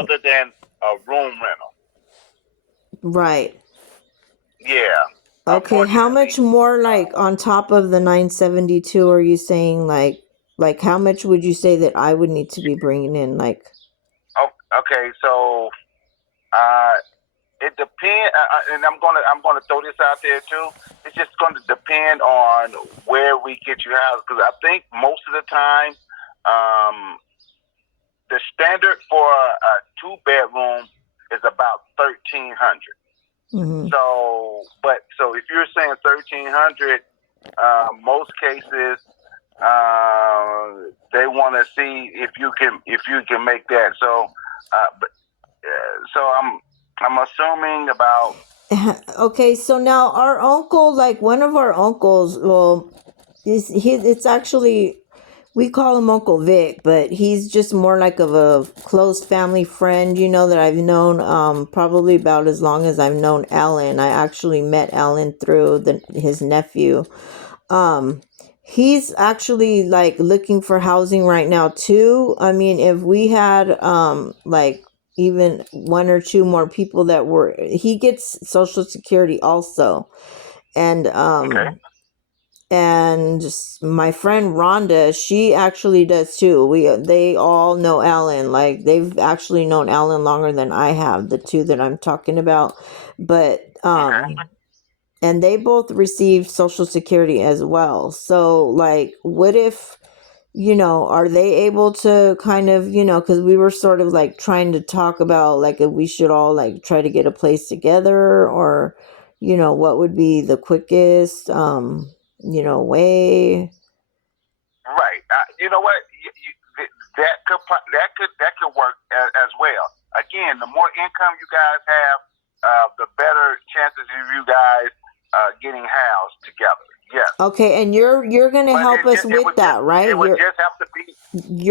other than a room rental. Right. Yeah, Okay, how much unfortunately. more like on top of the 972 are you saying like how much would you say that I would need to be bringing in like Oh, okay, so uh, it depends, and I'm gonna throw this out there too. It's just going to depend on where we get you housed, because I think most of the time, um, the standard for a 2 bedroom is about 1,300. mhm. So if you're saying 1,300, most cases they want to see if you can make that. So I'm assuming about. Okay, so now our uncle, like one of our uncles, well, it's actually we call him Uncle Vic, but he's just more like of a close family friend, that I've known probably about as long as I've known Alan. I actually met Alan through his nephew. Um he's actually like looking for housing right now too. I mean, if we had like even one or two more people that were he gets social security also. And Okay. and my friend Rhonda, she actually does too. They all know Alan. Like they've actually known Alan longer than I have, the two that I'm talking about. But Okay. and they both receive social security as well. So like what if, are they able to kind of, because we were sort of like trying to talk about like if we should all like try to get a place together, or what would be the quickest way. Right. You know what? That could work as well. Again, the more income you guys have, the better chances of you guys getting housed together. Yes. Okay, and you're gonna But help us it with would just that, right? it would just have to be.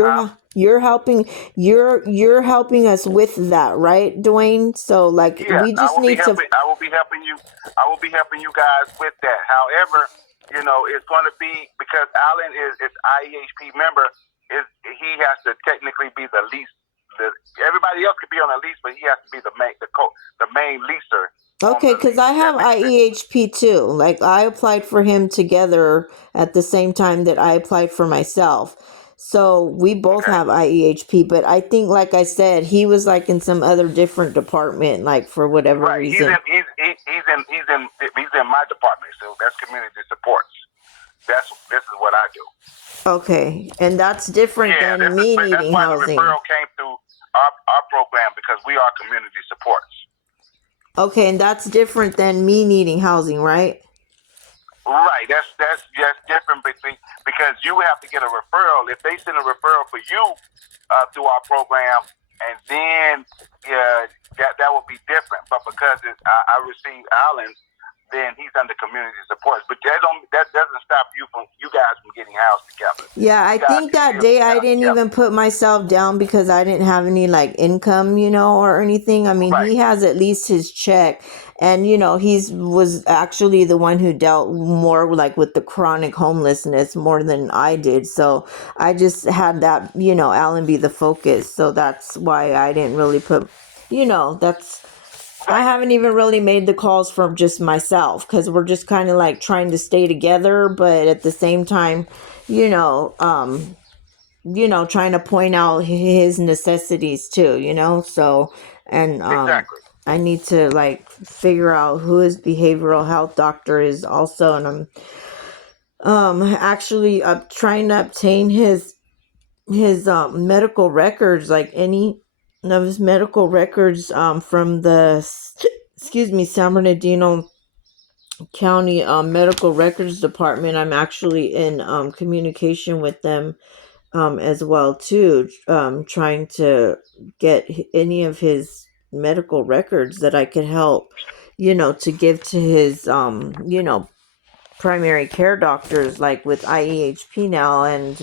Um, You're helping you're helping us with that, right, Dwayne? So like yes, we just need to. I will be helping you. I will be helping you guys with that. However, it's going to be because Alan is IEHP member. Is he has to technically be the lease. Everybody else could be on a lease, but he has to be the main leaser on Okay, the because lease. I If that have makes sense. IEHP too. Like I applied for him together at the same time that I applied for myself. So we both Okay. have IEHP, but I think, like I said, he was like in some other different department, like for whatever Right. He's in reason. my department, so that's community supports. This is what I do. Okay, and that's different Yeah, than me but that's needing why the housing. referral came through our program, because we are community supports. Okay, and that's different than me needing housing, right? Right. That's just different because you have to get a referral. If they send a referral for you through our program, and then that will be different. But because I received Allen's, then he's under community supports. But that doesn't stop you guys from getting housed together. Yeah, You I guys think can that still day get I housed didn't together. even put myself down because I didn't have any like income, or anything. I mean, Right. he has at least his check, and he's was actually the one who dealt more like with the chronic homelessness more than I did. So I just had that, Alan be the focus. So that's why I didn't really put, that's I Right. haven't even really made the calls for just myself because we're just kind of like trying to stay together, but at the same time, you know, um, trying to point out his necessities too, so, and, Exactly. I need to like figure out who his behavioral health doctor is also. And I'm, actually trying to obtain his medical records, like any of his medical records from the excuse me, San Bernardino County Medical Records Department. I'm actually in communication with them as well too, trying to get any of his medical records that I could help, to give to his primary care doctors, like with IEHP now, and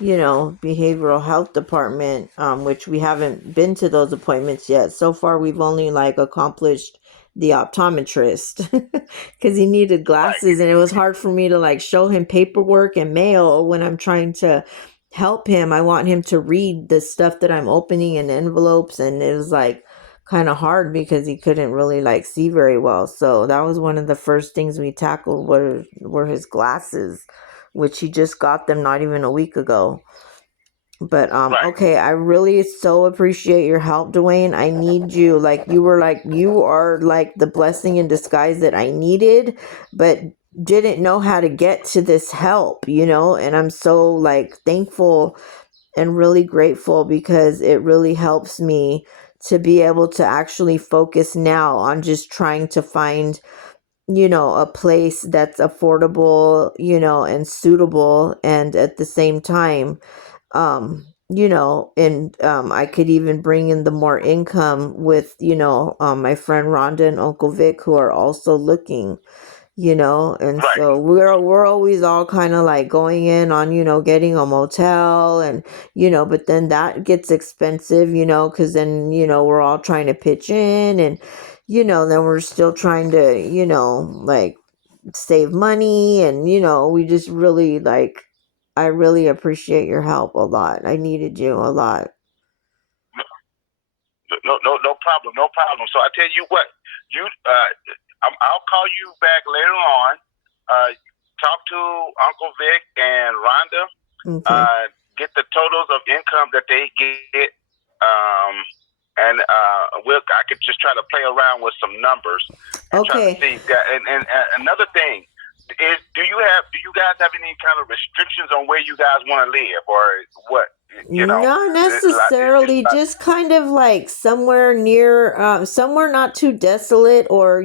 behavioral health department, which we haven't been to those appointments yet. So far we've only like accomplished the optometrist because he needed Right. glasses, and it was hard for me to like show him paperwork and mail when I'm trying to help him. I want him to read the stuff that I'm opening in envelopes, and it was like kind of hard because he couldn't really like see very well. So that was one of the first things we tackled were his glasses, which he just got them not even a week ago. But Right. okay, I really so appreciate your help, Dwayne. I need you. You are like the blessing in disguise that I needed, but didn't know how to get to this help, and I'm so like thankful and really grateful because it really helps me to be able to actually focus now on just trying to find, a place that's affordable, and suitable, and at the same time, and I could even bring in the more income with, my friend Rhonda and Uncle Vic, who are also looking, and Right. so we're always all kind of like going in on, getting a motel, and but then that gets expensive, because then, we're all trying to pitch in, and then we're still trying to, like save money, and we just really like, I really appreciate your help a lot. I needed you a lot. No problem, no problem. So I tell you what, I'll call you back later on. Talk to Uncle Vic and Rhonda. Okay. Get the totals of income that they get, and I could just try to play around with some numbers and try to Okay. see. And another thing is, do you guys have any kind of restrictions on where you guys want to live, or what? Not necessarily, just kind of like somewhere near, somewhere not too desolate, or,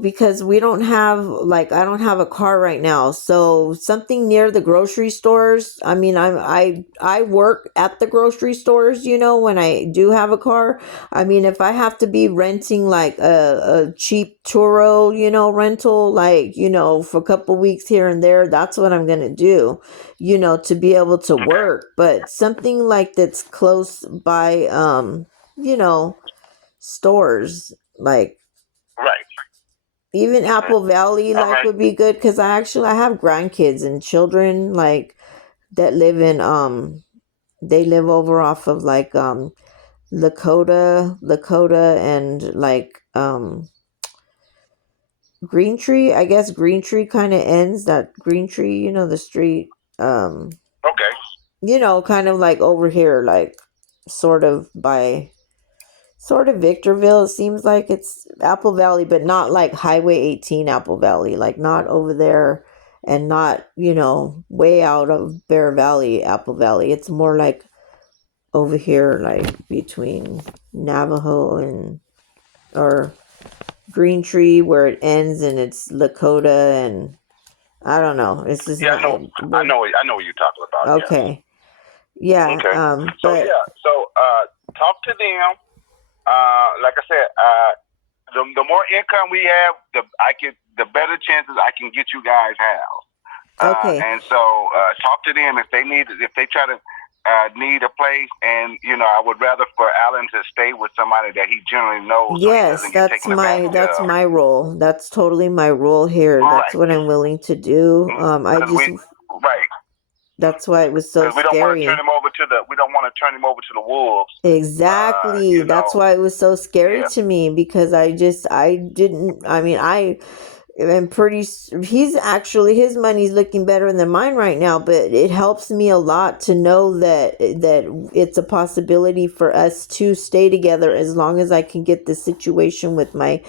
because we don't have, like, I don't have a car right now, so something near the grocery stores. I mean, I work at the grocery stores, when I do have a car. I mean, if I have to be renting like a cheap Turo, rental, like, for a couple weeks here and there, that's what I'm gonna do, to be able to Okay. work. But something like that's close by, you know stores, like Right. even Mm-hmm. Apple Valley, All like, right. would be good, because I have grandkids and children, like, that live in, they live over off of like, Lakota, and like, Green Tree. I guess Green Tree kind of ends that Green Tree, the street, Okay. kind of like over here, like sort of by sort of Victorville. It seems like it's Apple Valley, but not like Highway 18 Apple Valley, like not over there, and not, way out of Bear Valley Apple Valley. It's more like over here, like between Navajo and, or Green Tree, where it ends, and it's Lakota, and I don't know. It's just Yeah, not. I know what you're talking about. Yes. Okay. Yeah. Okay. So But yeah. So talk to them. Like I said, the more income we have, the better chances I can get you guys housed. okay. And so talk to them if they try to need a place, and I would rather for Alan to stay with somebody that he generally knows, so he Yes, doesn't get taken advantage that's of. my role. That's totally my role here. That's Right. what I'm willing to do. I Because just right. That's why it was so Because we don't want to turn scary. him over to the we don't want to turn him over to the wolves. Exactly. You That's know. why it was so scary Yeah. to me, because I didn't, I mean, I am he's actually, his money's looking better than mine right now, but it helps me a lot to know that it's a possibility for us to stay together, as long as I can get the situation with my,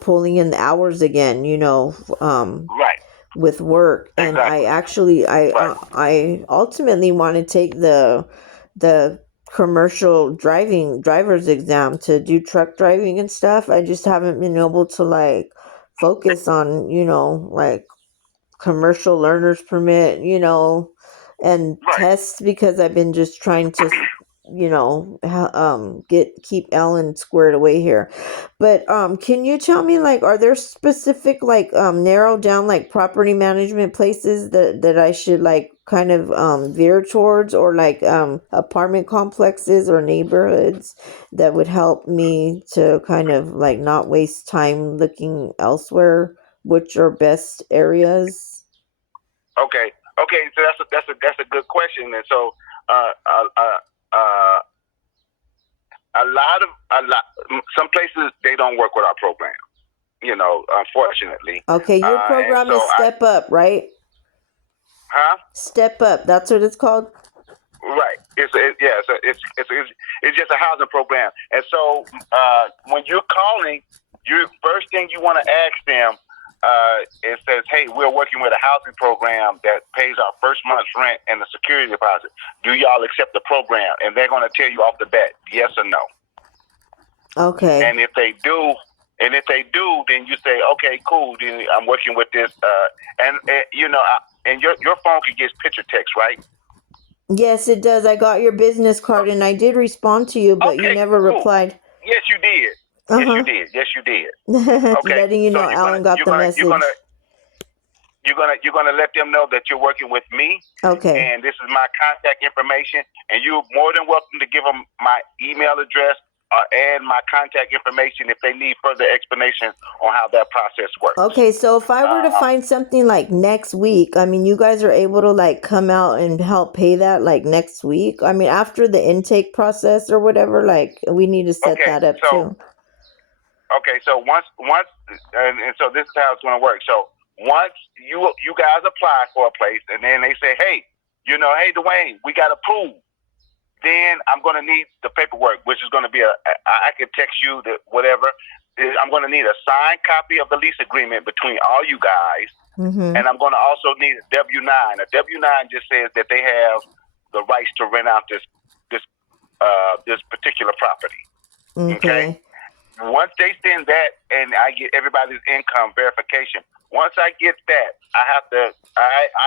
pulling in the hours again, Right. with work. And I Exactly. actually, Right. I ultimately want to take the commercial driver's exam to do truck driving and stuff. I just haven't been able to like focus on, like commercial learner's permit, and Right. tests, because I've been just trying to, keep Ellen squared away here. But can you tell me, like, are there specific, like, narrow down like property management places that I should like kind of veer towards, or like apartment complexes or neighborhoods that would help me to kind of like not waste time looking elsewhere, which are best areas? Okay. Okay, so that's a good question, and so uh, uh, uh, uh, a lot some places they don't work with our program. Unfortunately. Okay, your And program so is Step Up, right? Step Up. That's what it's called. Right. It's just a housing program, and so when you're calling, you first thing you want to ask them, it says, "Hey, we're working with a housing program that pays our first month's rent and the security deposit. Do y'all accept the program?" And they're going to tell you off the bat, yes or no. Okay. And if they do, then you say, "Okay, cool. Then I'm working with this." And your phone can get picture text, right? Yes, it does. I got your business card and I did respond to you, but you never cool. replied. Yes, you did. Yes, you did. Okay. Letting you know Alan got the message. You're gonna let them know that you're working with me. Okay. And this is my contact information, and you're more than welcome to give them my email address and my contact information if they need further explanation on how that process works. Okay, so if I were to find something like next week, I mean, you guys are able to like come out and help pay that like next week? I mean, after the intake process or whatever, like we need to set that up too. Okay, so once and so this is how it's going to work. So once you guys apply for a place, and then they say, hey, hey, Dwayne, we got approved. Then I'm going to need the paperwork, which is going to be I can text you whatever. I'm going to need a signed copy of the lease agreement between all you guys, and I'm going to also need a W-9. A W-9 just says that they have the rights to rent out this particular property. Okay. Once they send that, and I get everybody's income verification. Once I get that, I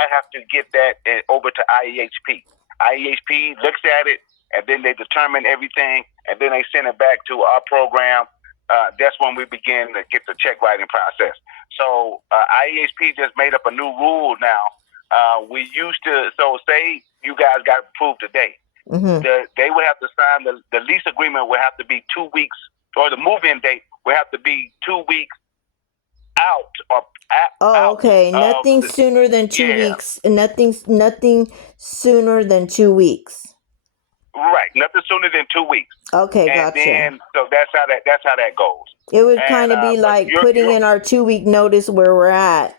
have to get that over to IEHP. IEHP looks at it, and then they determine everything, and then they send it back to our program. That's when we begin to get the check writing process. So IEHP just made up a new rule now. We used to, so say you guys got approved today. They would have to sign the lease agreement would have to be 2 weeks, or the move-in date would have to be 2 weeks out. Okay. Nothing sooner than 2 weeks. Nothing sooner than 2 weeks. Right. Nothing sooner than 2 weeks. Okay, and gotcha. Then, so that's how that goes. It would kind of be like putting in our 2 week notice where we're at.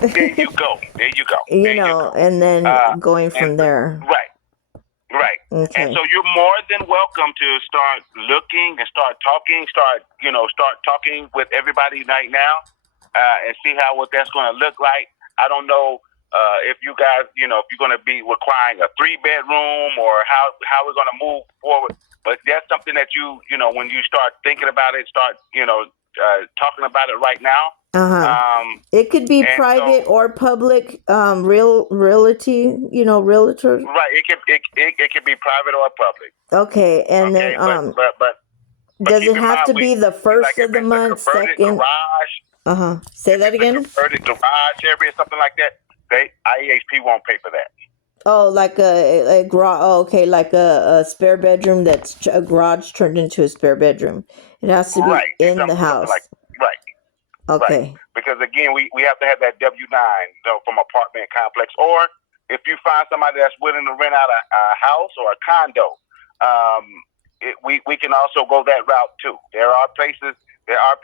There you go. And then going from there. Right. Okay. And so you're more than welcome to start looking and start talking, start talking with everybody right now, and see what that's going to look like. I don't know if you guys, if you're going to be requiring a 3-bedroom or how we're going to move forward. But that's something that when you start thinking about it, start talking about it right now. It could be private or public, realty, realtor. Right. It can be private or public. Okay, and then but does it have to be the first of the month, second? Garage. Say that again. Converted garage area, something like that. IEHP won't pay for that. Oh, like a garage. Oh, okay, like a spare bedroom that's a garage turned into a spare bedroom. It has to be in the house. Right. Okay. Right. Because again, we have to have that W-9 from apartment complex, or if you find somebody that's willing to rent out a house or a condo, we can also go that route too. There are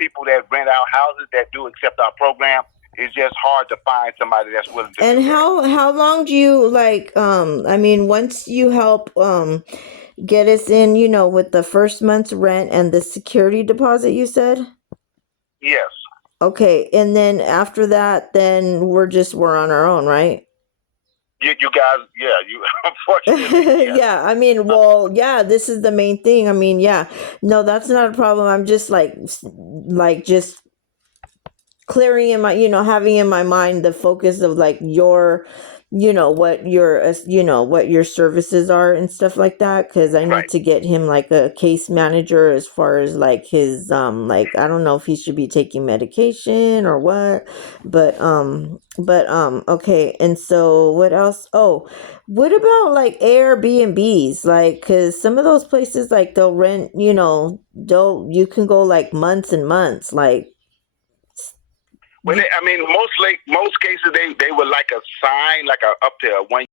people that rent out houses that do accept our program. It's just hard to find somebody that's willing to. And how long do you I mean, once you help get us in, with the first month's rent and the security deposit, you said? Yes. Okay, and then after that, then we're on our own, right? You guys, you unfortunately. Yeah, I mean, this is the main thing. I mean, no, that's not a problem. I'm just just clearing in my, having in my mind the focus of your, what your services are and stuff like that. Cause I need to get him a case manager as far as his, I don't know if he should be taking medication or what, but okay. And so what else? Oh, what about Airbnbs? Cause some of those places, they'll rent, you can go months and months, But most cases they would like a sign, like a up to a 1